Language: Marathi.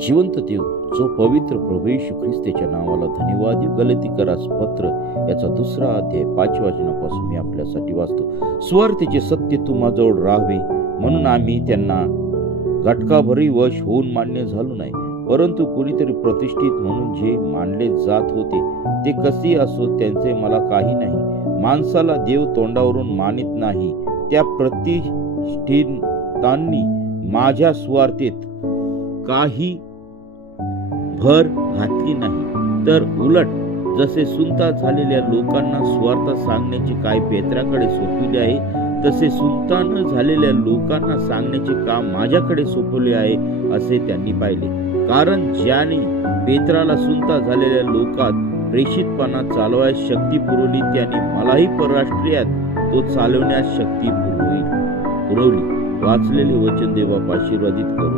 जिवंत देव, जो पवित्र प्रभू येशू ख्रिस्ताच्या नावाला धन्यवाद देऊ. गलातीकरास पत्र याचा 2 अध्याय 5 वचनापासून मी आपल्यासाठी वाचतो. स्वार्थाचे सत्य तुम्हाजवळ राहावे म्हणून आम्ही त्यांना घटकाभरही वश होऊन मान्य झालो नाही, परंतु कोणीतरी प्रतिष्ठित म्हणून जे मानले जात होते ते कसे असो त्यांचे मला काही नाही. माणसाला देव तोंडावरून मानित नाही. त्या प्रतिष्ठितांनी माझ्या स्वार्थेत काही भर घातली नाही, तर उलट जसे सुनता झालेल्या लोकांना स्वार्थ सांगण्याचे काय पेत्राकडे सोपविले आहे, तसे सुनता न झालेल्या लोकांना सांगण्याचे काम माझ्याकडे सोपवले आहे असे त्यांनी पाहिले. कारण ज्याने पेत्राला सुनता झालेल्या लोकात प्रेषितपणा चालवायस शक्ती पुरवली, त्याने मलाही परराष्ट्रीयात तो चालवण्यास शक्ती पुरवली. वाचलेले वचन देव आशीर्वादित करू.